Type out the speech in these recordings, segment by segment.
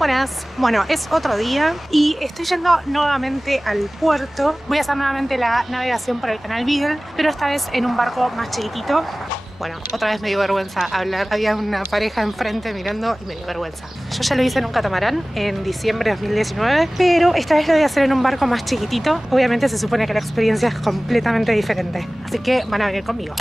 Buenas, bueno, es otro día y estoy yendo nuevamente al puerto. Voy a hacer nuevamente la navegación por el canal Beagle, pero esta vez en un barco más chiquitito. Bueno, otra vez me dio vergüenza hablar. Había una pareja enfrente mirando y me dio vergüenza. Yo ya lo hice en un catamarán en diciembre de 2019, pero esta vez lo voy a hacer en un barco más chiquitito. Obviamente se supone que la experiencia es completamente diferente, así que van a venir conmigo.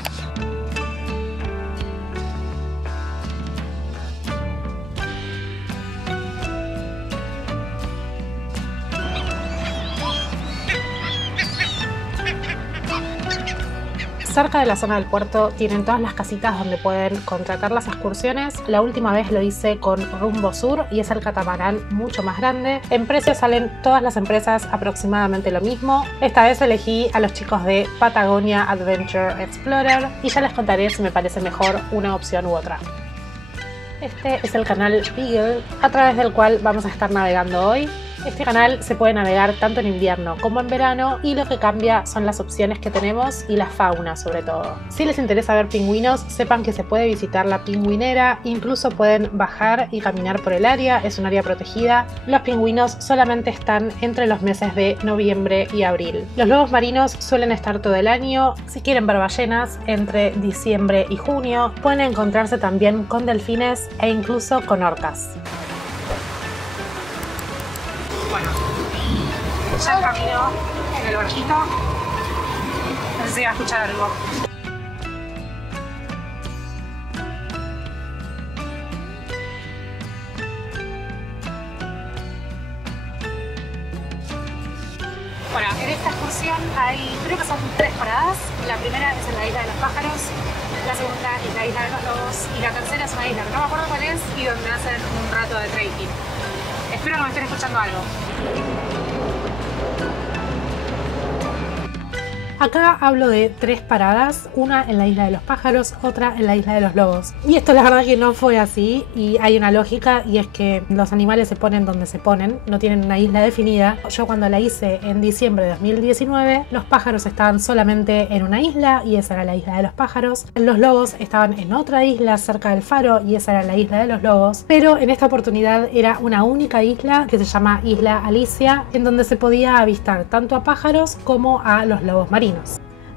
Cerca de la zona del puerto tienen todas las casitas donde pueden contratar las excursiones. La última vez lo hice con Rumbo Sur y es el catamarán mucho más grande. En precio salen todas las empresas aproximadamente lo mismo. Esta vez elegí a los chicos de Patagonia Adventure Explorer y ya les contaré si me parece mejor una opción u otra. Este es el canal Beagle, a través del cual vamos a estar navegando hoy. Este canal se puede navegar tanto en invierno como en verano y lo que cambia son las opciones que tenemos y la fauna sobre todo. Si les interesa ver pingüinos, sepan que se puede visitar la pingüinera, incluso pueden bajar y caminar por el área, es un área protegida. Los pingüinos solamente están entre los meses de noviembre y abril. Los lobos marinos suelen estar todo el año. Si quieren ver ballenas, entre diciembre y junio. Pueden encontrarse también con delfines e incluso con orcas. Bueno, ya el camino en el barquito. No sé si va a escuchar algo. Bueno, en esta excursión creo que son 3 paradas. La primera es en la isla de los pájaros, la segunda es la isla de los lobos y la tercera es una isla que no me acuerdo cuál es y donde hacen un rato de trekking. Espero que me estén escuchando algo. Acá hablo de 3 paradas, una en la isla de los pájaros, otra en la isla de los lobos. Y esto la verdad que no fue así y hay una lógica y es que los animales se ponen donde se ponen, no tienen una isla definida. Yo cuando la hice en diciembre de 2019, los pájaros estaban solamente en una isla y esa era la isla de los pájaros. Los lobos estaban en otra isla cerca del faro y esa era la isla de los lobos. Pero en esta oportunidad era una única isla que se llama Isla Alicia, en donde se podía avistar tanto a pájaros como a los lobos marinos.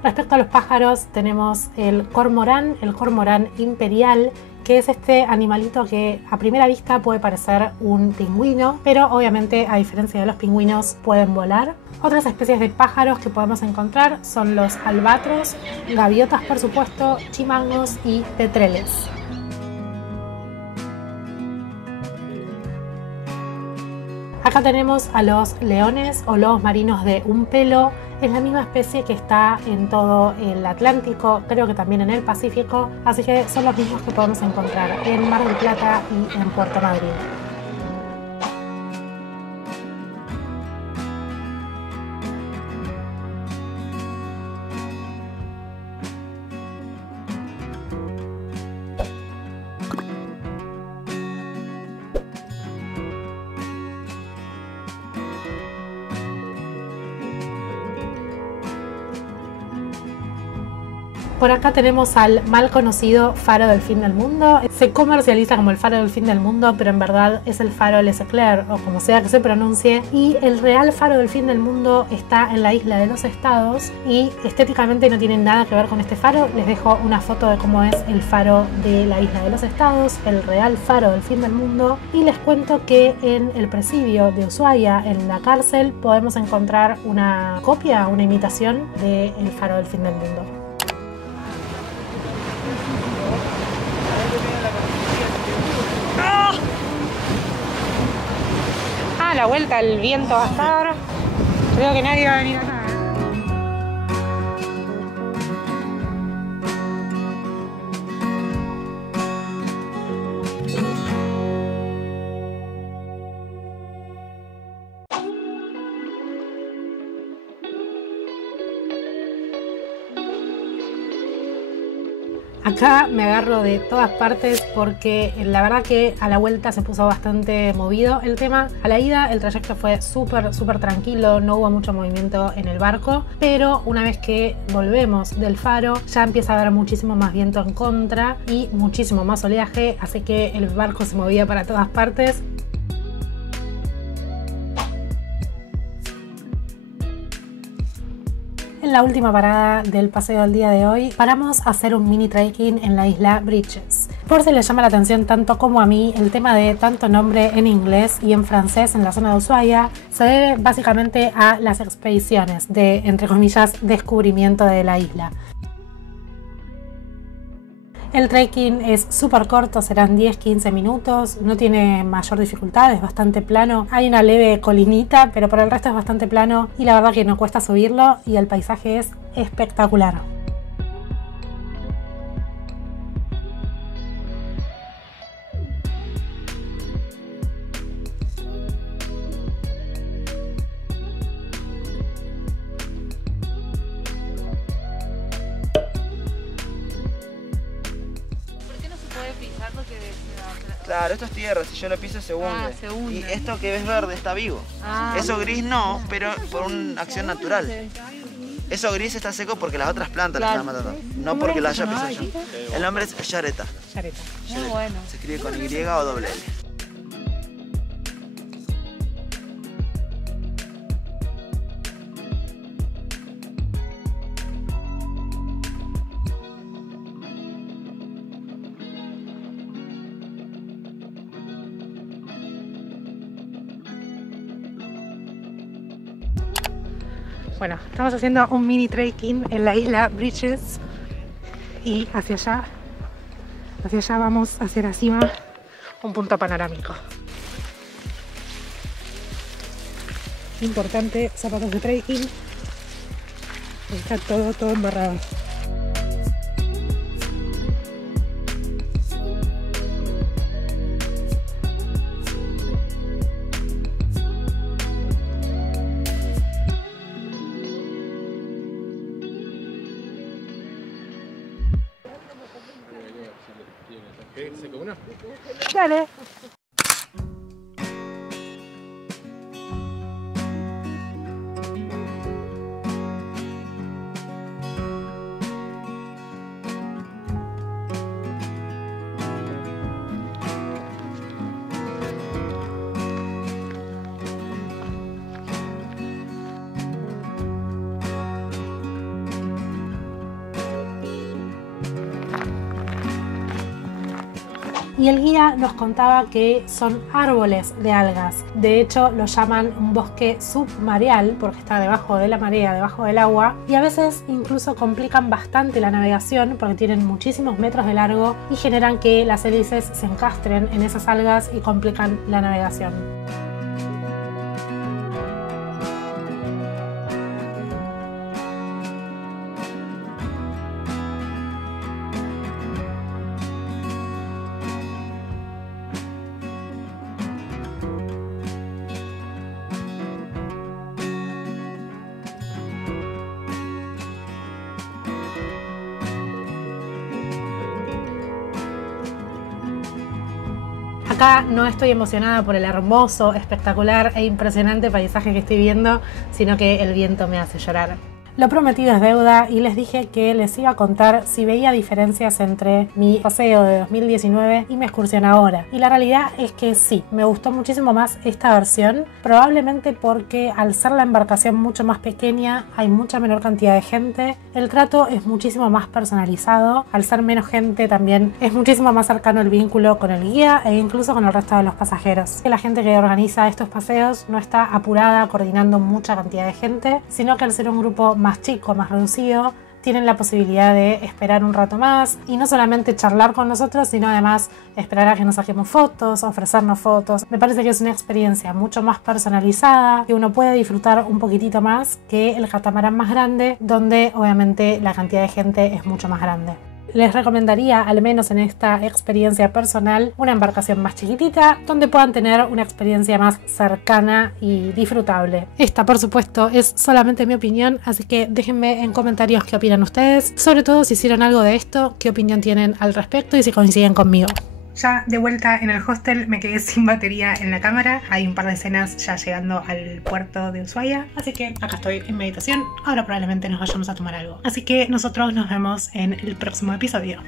Respecto a los pájaros tenemos el cormorán imperial, que es este animalito que a primera vista puede parecer un pingüino, pero obviamente a diferencia de los pingüinos pueden volar. Otras especies de pájaros que podemos encontrar son los albatros, gaviotas por supuesto, chimangos y petreles. Acá tenemos a los leones o lobos marinos de un pelo. Es la misma especie que está en todo el Atlántico, creo que también en el Pacífico, así que son los mismos que podemos encontrar en Mar del Plata y en Puerto Madryn. Por acá tenemos al mal conocido Faro del Fin del Mundo. Se comercializa como el Faro del Fin del Mundo, pero en verdad es el Faro Les Eclairs, o como sea que se pronuncie. Y el real Faro del Fin del Mundo está en la Isla de los Estados y estéticamente no tiene nada que ver con este faro. Les dejo una foto de cómo es el faro de la Isla de los Estados, el real Faro del Fin del Mundo. Y les cuento que en el presidio de Ushuaia, en la cárcel, podemos encontrar una copia, una imitación del Faro del Fin del Mundo. A la vuelta el viento va a estar. Creo que nadie va a venir acá. Acá me agarro de todas partes porque la verdad que a la vuelta se puso bastante movido el tema. A la ida el trayecto fue súper tranquilo, no hubo mucho movimiento en el barco, pero una vez que volvemos del faro ya empieza a haber muchísimo más viento en contra y muchísimo más oleaje, así que el barco se movía para todas partes. en la última parada del paseo del día de hoy paramos a hacer un mini trekking en la isla Bridges. Por si les llama la atención tanto como a mí el tema de tanto nombre en inglés y en francés en la zona de Ushuaia, se debe básicamente a las expediciones de, entre comillas, descubrimiento de la isla. El trekking es súper corto, serán 10-15 minutos, no tiene mayor dificultad, es bastante plano. Hay una leve colinita, pero por el resto es bastante plano y la verdad que no cuesta subirlo y el paisaje es espectacular. Claro, esto es tierra, si yo lo piso se hunde. Se hunde. Y esto que ves verde está vivo. Eso gris no, pero por una acción natural. Eso gris está seco porque las otras plantas lo están matando, no porque lo haya pisado yo. El nombre es Yareta. Yareta. Muy bueno. Se escribe con Y o doble L. Bueno, estamos haciendo un mini trekking en la isla Bridges y hacia allá vamos, hacia la cima, un punto panorámico. Importante, zapatos de trekking, está todo embarrado. Dale. Y el guía nos contaba que son árboles de algas. De hecho, lo llaman un bosque submareal porque está debajo de la marea, debajo del agua. Y a veces incluso complican bastante la navegación porque tienen muchísimos metros de largo y generan que las hélices se encastren en esas algas y complican la navegación. Acá no estoy emocionada por el hermoso, espectacular e impresionante paisaje que estoy viendo, sino que el viento me hace llorar. Lo prometido es deuda y les dije que les iba a contar si veía diferencias entre mi paseo de 2019 y mi excursión ahora. Y la realidad es que sí, me gustó muchísimo más esta versión, probablemente porque al ser la embarcación mucho más pequeña hay mucha menor cantidad de gente, el trato es muchísimo más personalizado, al ser menos gente también es muchísimo más cercano el vínculo con el guía e incluso con el resto de los pasajeros. La gente que organiza estos paseos no está apurada coordinando mucha cantidad de gente, sino que al ser un grupo más chico, más reducido, tienen la posibilidad de esperar un rato más y no solamente charlar con nosotros, sino además esperar a que nos saquemos fotos, ofrecernos fotos. Me parece que es una experiencia mucho más personalizada, que uno puede disfrutar un poquitito más que el catamarán más grande, donde obviamente la cantidad de gente es mucho más grande. Les recomendaría, al menos en esta experiencia personal, una embarcación más chiquitita donde puedan tener una experiencia más cercana y disfrutable. Esta, por supuesto, es solamente mi opinión, así que déjenme en comentarios qué opinan ustedes, sobre todo si hicieron algo de esto, qué opinión tienen al respecto y si coinciden conmigo. Ya de vuelta en el hostel me quedé sin batería en la cámara. Hay un par de escenas ya llegando al puerto de Ushuaia. Así que acá estoy en meditación. Ahora probablemente nos vayamos a tomar algo. Así que nosotros nos vemos en el próximo episodio.